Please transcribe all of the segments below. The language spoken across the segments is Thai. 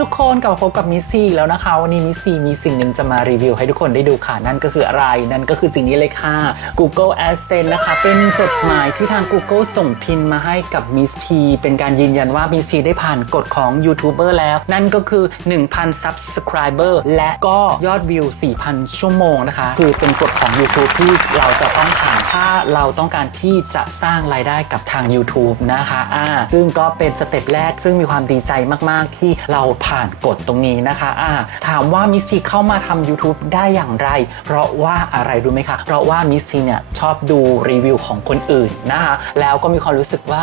ทุกคนกลับมาพบกับมิสซี่แล้วนะคะ วันนี้มิสซี่มีสิ่งหนึ่งจะมารีวิวให้ทุกคนได้ดูค่ะ นั่นก็คืออะไรนั่นก็คือสิ่งนี้เลยค่ะ Google Adsense นะคะ เป็นจดหมายที่ทาง Google ส่งพินมาให้กับมิสทีเป็นการยืนยันว่ามิสทีได้ผ่านกฎของยูทูบเบอร์แล้ว นั่นก็คือ 1,000 Subscriber และก็ยอดวิว 4,000 ชั่วโมงนะคะ คือเป็นกฎของ YouTube ที่เราจะต้องผ่านถ้าเราต้องการที่จะสร้างรายได้กับทาง YouTube นะคะอ่าซึ่งก็เป็นสเต็ปแรกซึ่งมีความดีใจมาก ๆ ที่เราผ่านกฎตรงนี้นะคะอ่าถามว่ามิสซีเข้ามาทำ YouTube ได้อย่างไร เพราะว่าอะไรรู้ไหมคะ เพราะว่ามิสซีเนี่ยชอบดูรีวิวของคนอื่นนะคะแล้วก็มีความรู้สึกว่า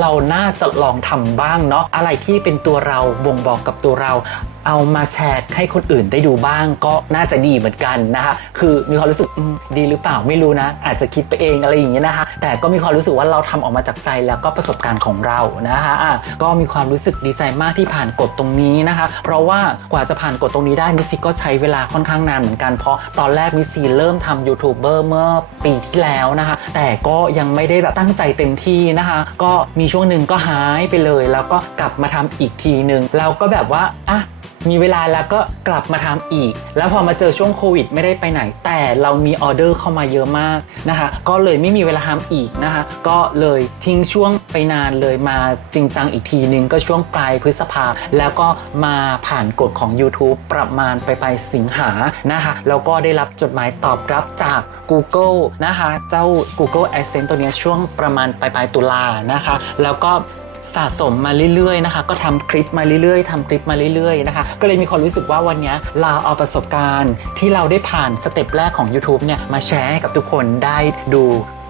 เราน่าจะลองทำบ้างเนาะอะไรที่เป็นตัวเราบ่งบอกกับตัวเรา เอามาแชร์ให้คนอื่นได้ดูบ้างก็น่าจะดีเหมือนกันนะคะคือมีความรู้สึกดีหรือเปล่าไม่รู้นะ อาจจะคิดไปเองอะไรอย่างเงี้ยนะคะ แต่ก็มีความรู้สึกว่าเราทำออกมาจากใจแล้วก็ประสบการณ์ของเรานะคะะก็มีความรู้สึกดีใจมากที่ผ่านกฎตรงนี้นะคะ เพราะว่ากว่าจะผ่านกฎตรงนี้ได้มิซีก็ใช้เวลาค่อนข้างนานเหมือนกันเพราะตอนแรกมิซีเริ่มทำยูทูบเบอร์เมื่อปีที่แล้วนะคะ แต่ก็ยังไม่ได้แบบตั้งใจเต็มที่นะคะ ก็มีช่วงหนึ่งก็หายไปเลย แล้วก็กลับมาทำอีกทีหนึ่งแล้วก็แบบว่าอะ มีเวลาแล้วก็กลับมาทำอีก แล้วพอมาเจอช่วงโควิดไม่ได้ไปไหน แต่เรามีออเดอร์เข้ามาเยอะมากนะคะ ก็เลยไม่มีเวลาทำอีกนะคะ ก็เลยทิ้งช่วงไปนานเลยมาจริงจังอีกทีนึงก็ช่วงปลายพฤษภาแล้วก็มาผ่านกฎของ YouTube ประมาณไปไปสิงหานะคะแล้วก็ได้รับจดหมายตอบรับจาก Google นะคะ เจ้า Google Adsense ตัวเนี้ยช่วงประมาณปลายปลายตุลานะคะ แล้วก็ สะสมมาเรื่อยๆนะคะ ก็ทำคลิปมาเรื่อยๆทำคลิปมาเรื่อยๆนะคะ ก็เลยมีความรู้สึกว่าวันนี้ยเราเอาประสบการณ์ที่เราได้ผ่านสเต็ปแรกของ YouTube เนี่ยมาแชร์ให้กับทุกคนได้ดู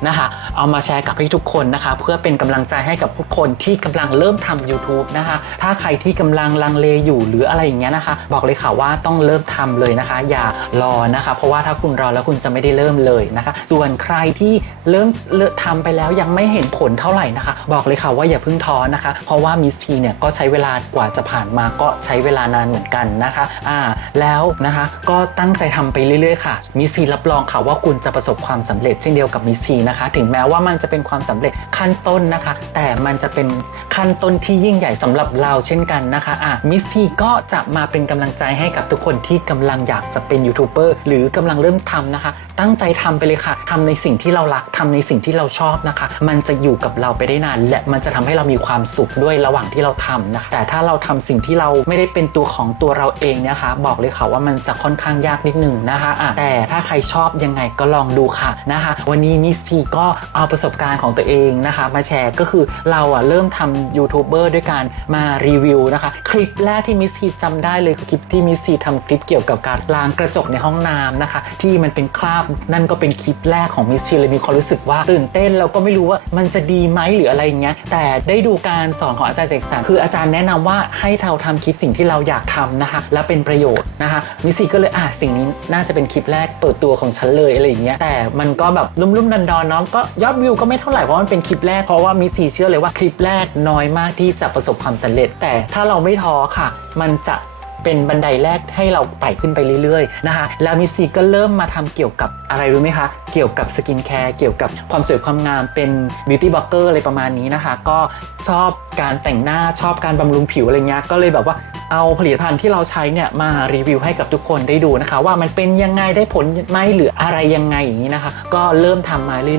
นะคะ เอามาแชร์กับให้ทุกคนนะคะ เพื่อเป็นกำลังใจให้กับทุกคนที่กำลังเริ่มทำ YouTube นะคะ ถ้าใครที่กำลังลังเลอยู่หรืออะไรอย่างเงี้ยนะคะ บอกเลยค่ะว่าต้องเริ่มทำเลยนะคะ อย่ารอนะคะ เพราะว่าถ้าคุณรอแล้วคุณจะไม่ได้เริ่มเลยนะคะ ส่วนใครที่เริ่มเริ่มทำไปแล้วยังไม่เห็นผลเท่าไหร่นะคะ บอกเลยค่ะว่าอย่าเพิ่งท้อนะคะ เพราะว่ามิสพีเนี่ยก็ใช้เวลากว่าจะผ่านมาก็ใช้เวลานานเหมือนกันนะคะอ่าแล้วนะคะก็ตั้งใจทำไปเรื่อยๆค่ะมิสพีรับรองค่ะว่าคุณจะประสบความสำเร็จเช่นเดียวกับมิสพีนะคะ ถึงแม้ว่ามันจะเป็นความสำเร็จขั้นต้นนะคะ แต่มันจะเป็นขั้นต้นที่ยิ่งใหญ่สำหรับเราเช่นกันนะคะอะมิสพีก็จะมาเป็นกำลังใจให้กับทุกคนที่กำลังอยากจะเป็นยูทูบเบอร์หรือกำลังเริ่มทำนะคะ ตั้งใจทำไปเลยค่ะทำในสิ่งที่เรารักทำในสิ่งที่เราชอบนะคะ มันจะอยู่กับเราไปได้นาน และมันจะทำให้เรามีความสุขด้วยระหว่างที่เราทำนะคะแต่ถ้าเราทำสิ่งที่เราไม่ได้เป็นตัวของตัวเราเองเนะคะ บอกเลยค่ะว่ามันจะค่อนข้างยากนิดหนึ่งนะคะอะแต่ถ้าใครชอบยังไงก็ลองดูค่ะนะคะ วันนี้มิสีก็เอาประสบการณ์ของตัวเองนะคะ มาแชร์ก็คือเราอะเริ่มทำยูทูบเบอร์ด้วยการมารีวิวนะคะ คลิปแรกที่มิสพีจำได้เลยคือคลิปที่มิสพีทำคลิปเกี่ยวกับการล้างกระจกในห้องน้ำนะคะ ที่มันเป็นคราบนั่นก็เป็นคลิปแรกของมิสพีเลยมีความรู้สึกว่าตื่นเต้นแล้วก็ไม่รู้ว่ามันจะดีไหมหรืออะไรอย่างเงี้ยแต่ได้ดูการสอนของอาจารย์เจกสันคืออาจารย์แนะนำว่าให้เราทำคลิปสิ่งที่เราอยากทำนะคะและเป็นประโยชน์นะคะมิสซีก็เลยอะสิ่งนี้น่าจะเป็นคลิปแรกเปิดตัวของฉันเลยอะไรอย่างเงี้ยแต่มันก็แบบลุ่มๆดันเนาะก็ยอดวิวก็ไม่เท่าไหร่เพราะมันเป็นคลิปแรกเพราะว่ามิสซีเชื่อเลยว่าคลิปแรกน้อยมากที่จะประสบความสำเร็จ แต่ถ้าเราไม่ท้อค่ะ มันจะเป็นบันไดแรกให้เราไต่ขึ้นไปเรื่อยๆนะคะ แล้วมิสซีก็เริ่มมาทำเกี่ยวกับอะไรรู้ไหมคะ เกี่ยวกับสกินแคร์ เกี่ยวกับความสวยความงาม เป็นบิวตี้บล็อกเกอร์อะไรประมาณนี้นะคะ ก็ชอบ การแต่งหน้าชอบการบำรุงผิวอะไรเงี้ยก็เลยแบบว่าเอาผลิตภัณฑ์ที่เราใช้เนี่ยมารีวิวให้กับทุกคนได้ดูนะคะ ว่ามันเป็นยังไงได้ผลไหมหรืออะไรยังไงอย่างนี้นะคะ ก็เริ่มทำมาเรื่อ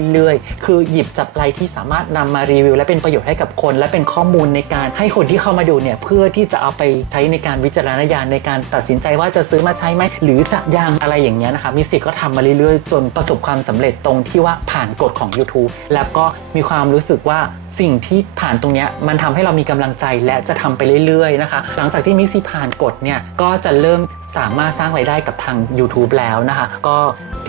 ยๆเรื่อยๆคือหยิบจับอะไรที่สามารถนำมารีวิว และเป็นประโยชน์ให้กับคน และเป็นข้อมูลในการให้คนที่เข้ามาดูเนี่ยเพื่อที่จะเอาไปใช้ในการวิจารณญาณในการตัดสินใจว่าจะซื้อมาใช้ไหมหรือจะยังอะไรอย่างเงี้ยนะคะมิสิก็ทำมาเรื่อยๆ จนประสบความสำเร็จตรงที่ว่าผ่านกฎของ YouTube แล้วก็มีความรู้สึกว่าสิ่งที่ผ่านตรงเนี้ยมันทำให้เรามีกำลังใจและจะทำไปเรื่อยๆนะคะ หลังจากที่มิสซีผ่านกฎเนี่ยก็จะเริ่ม สามารถสร้างรายได้กับทาง YouTube แล้วนะคะ ก็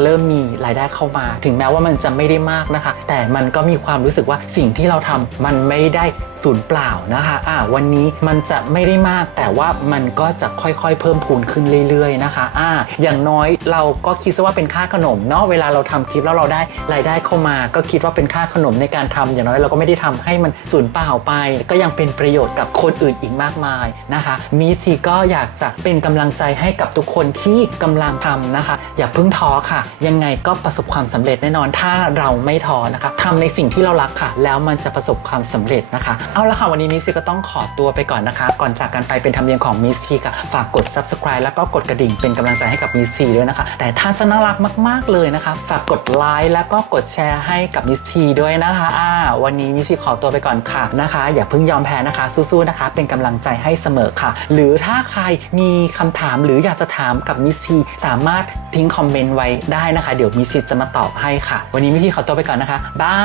เริ่มมีรายได้เข้ามา ถึงแม้ว่ามันจะไม่ได้มากนะคะ แต่มันก็มีความรู้สึกว่าสิ่งที่เราทำมันไม่ได้สูญเปล่านะคะอ่าวันนี้มันจะไม่ได้มากแต่ว่ามันก็จะค่อยๆ เพิ่มพูนขึ้นเรื่อยๆนะคะอ่าอย่างน้อยเราก็คิดซะว่าเป็นค่าขนมเนาะเวลาเราทำคลิปแล้วเราได้รายได้เข้ามา ก็คิดว่าเป็นค่าขนมในการทำอย่างน้อยเราก็ไม่ได้ทำให้มันสูญเปล่าไป ก็ยังเป็นประโยชน์กับคนอื่นอีกมากมายนะคะมีทีก็อยากจะเป็นกำลังใจให้กับทุกคนที่กำลังทำนะคะ อย่าเพิ่งท้อค่ะ ยังไงก็ประสบความสำเร็จแน่นอนถ้าเราไม่ท้อนะคะทำในสิ่งที่เรารักค่ะ แล้วมันจะประสบความสำเร็จนะคะ เอาละค่ะวันนี้มิสซีก็ต้องขอตัวไปก่อนนะคะ ก่อนจากกันไปเป็นธรรมเนียมของมิสซีค่ะฝากกด subscribe แล้วก็กดกระดิ่งเป็นกำลังใจให้กับมิสซีด้วยนะคะ แต่ถ้าจะน่ารักมาก ๆเลยนะคะ ฝากกดไลค์แล้วก็กดแชร์ให้กับมิสซีด้วยนะคะอ่าวันนี้มิสซีขอตัวไปก่อนค่ะนะคะ อย่าเพิ่งยอมแพ้นะคะ สู้ๆนะคะ เป็นกำลังใจให้เสมอค่ะ หรือถ้าใครมีคำถามหรืออยากจะถามกับมิสซีสามารถทิ้งคอมเมนต์ไว้ได้นะคะ เดี๋ยวมิสซีจะมาตอบให้ค่ะ วันนี้มิสซีขอตัวไปก่อนนะคะบา